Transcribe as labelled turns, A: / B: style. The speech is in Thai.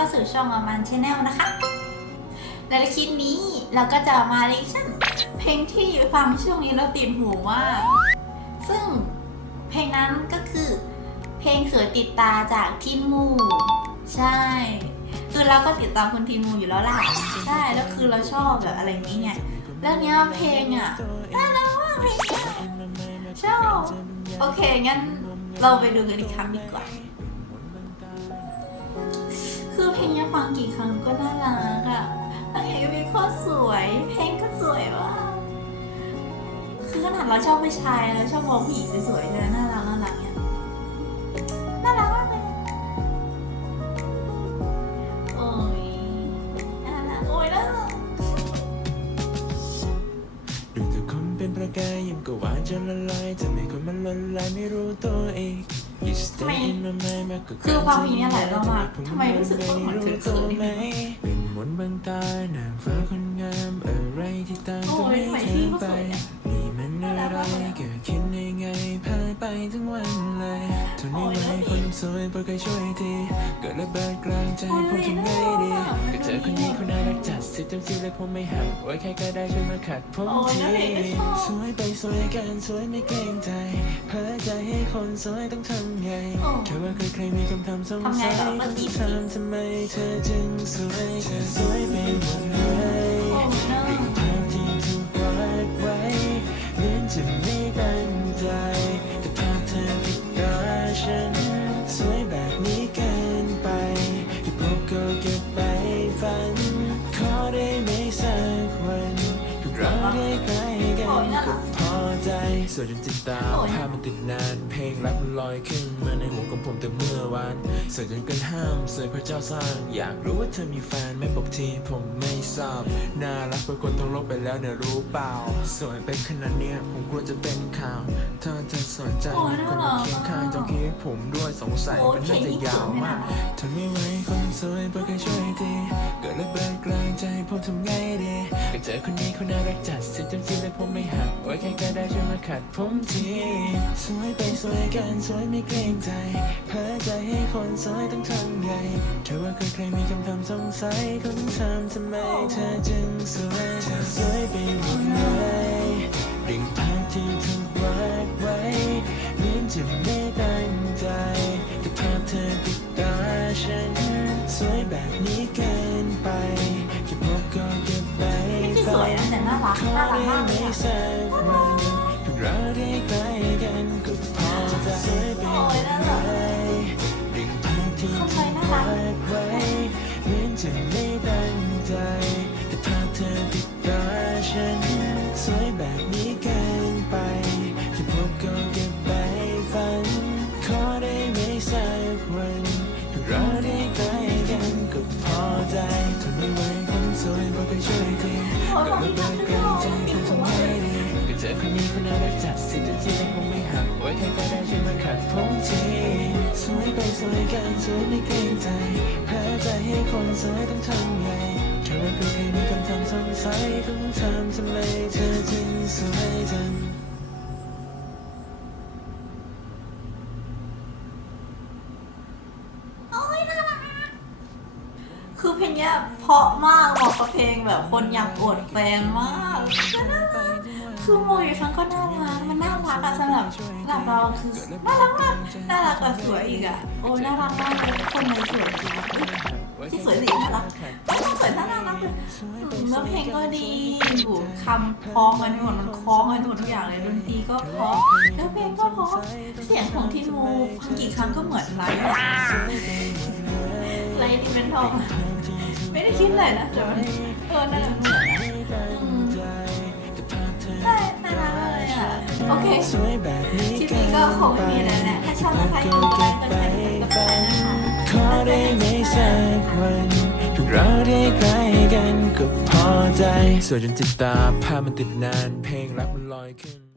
A: เข้าสู่ช่องอามันชาแนลนะคะในคลิปนี้เราก็จะมาเรียชั่นเพลงที่ฟังช่วงนี้เราติดหูมาก ซึ่งเพลงนั้นก็คือ เพลงสวยติดตาจากทินมู ใช่ คือเราก็ติดตามคนทินมูอยู่แล้วล่ะ ใช่ แล้วคือเราชอบแบบอะไรนี้เนี่ย แล้วเนี้ยเพลงอะน่ารักมากเลยชอบ โอเคงั้นเราไปดูกันอีกครั้งดีกว่า คือเพลงเนี้ยฟังกี่ครั้งก็น่ารักอะนางเอกมีโคตรสวย เพลงก็สวยว่ากคือขนาดเราชอบผู้ชายเราชอบมองผู้หญิงสวยๆเลยน่ารักน่ารักเนี่ยน่ารักมากเลยโอ้ยน่ารักโอ้ยน่ารัก
B: ดูแต่คนเป็นประกายยิ้มก็หวานจนละลายทำให้คนมันละลายไม่รู้ตัวเอง You stay in my mind มากกว่า
A: คือฟังเพลงเนี้ยหลายรอบมากทำไมรู้สึกว่าเหมือนเขินๆนิดนึง
B: เป็นมนต์บางตานางฟ้าคนงามอะไรที่ตามจะไม่เธอไปนี่มันอะไรเกิดขึ้นได้ไงผ่านไปทั้งวันเลยทนไม่ไหวคนสวยโปรดใครช่วยทีเกิดระเบิดกลางใจผมทำไง เต็มที่เลยผมไม่หักไว้แค่ก็ได้ช่วยมาขัดผมทีสวยไปสวยกันสวยไม่เกรงใจเพ้อใจให้คนสวยต้องทำไงแค่ว่าใครๆมีคำถามสงสัยคำถามทำไมเธอจึงสวยเธอสวย สวยจนจิตตามภาพมันติดนาน เพลงรักมันลอยขึ้นมาในหัวของผมแต่เมื่อวานสวยจนเกินห้ามสวยพระเจ้าสร้าง อยากรู้ว่าเธอมีแฟนไหม่บอกทีผมไม่ทราบน่ารักกว่าคนทั้งโลกไปแล้วเนี่ยรู้เปล่า สวยไปขนาดเนี้ยผมกลัวจะเป็นข่าวถ้าเธอสนใจมีคนมาเคียงข้างต้องคิดผมด้วยสงสัยมันน่าจะยาวมากทนไม่ไหวคนสวยโปรดใครช่วยทีเกิดระเบิดกลางใจผมทำไงดีก็เจ อคนนี้คนน่ารักจัดสิจำสิเลยผมไม่หักไว้แค่ก็ได้ช่วยมาขัดผมทีสวยไปสวยกันสวยไม่เกรงใจเพ้อใจให้คนสวยต้องทำไงเธอว่าใครๆมีคำถามสงสัยคนถามทำไมเธอจึงสวยเธอสวย รักขอ
A: น่ารัก
B: ได้
A: มาก
B: ไห
A: เล
B: ม
A: ยอะ
B: สักวันเราได้ใกล้กันก็พอใจสวยไปหมดเลยน่าพที่ถูกไว้เหมือนจะไม่ตั้งใจแต่ภาพเธอติดตาฉันสวยแบบนี้เกินไปแค่พบก็เก็บไปฝัน ขอได้ไหมสักวันเราได้ใกล้กันก็พอใจทนไม่ไหวคนสวยบอกให้ช่วยเธอ ก็เจอคนนี้คนน่ารักจัดสิจะที่คงไม่หักไว้แค่ก็ได้ช่วยมาขัดผมทีสวยไปสวยกันสวยไม่เกรงใจแพ้ใจให้คนสวยต้องทำไงเธอว่าก็เคยมีคำถามสงสัยคำถามทำไมเธอ
A: คือเพลงเนี้ยเพราะมากเหมาะกับเพลงแบบคนอยากอวดแฟนมากน่ารักคือโมอยู่ครั้งก็น่ารักมันน่ารักอะสำหรับสำหรับเราคือน่ารักมากน่ารักกว่าสวยอีกอะโอ้ยน่ารักมากเลยคนในสวยจริงอะอุ๊ยที่สวยสิน่ารักน่สวยน่ารักเลยอืมแล้วเพลงก็ดีอยู่คำคล้องกันหมดมันคล้องกันหมดทุกอย่างเลยดนตรีก็เพราะแล้วเพลงก็เพราะเสียงของทินโมฟังกี่ครั้งก็เหมือนไลฟ์ อะไรที่เป็นทองอะไม่ได้คิดเลยนะแต่มันเออน่าจะเหมือนนะอืมใช่น่ารักเลยอะโอเค
B: สวยแบบนี้
A: คลิปนี้ก็คงไม่มีอะไรแล้วถ้าชอบนะคะอย่าลืมกดไลค์กดแชร์กดซับสไครต์นะคะ
B: ขอได้ไหมสักวันเราได้ใกล้กันก็พอใจสวยจนจิตตาภาพมันติดนาน เพลงรักมันลอยขึ้น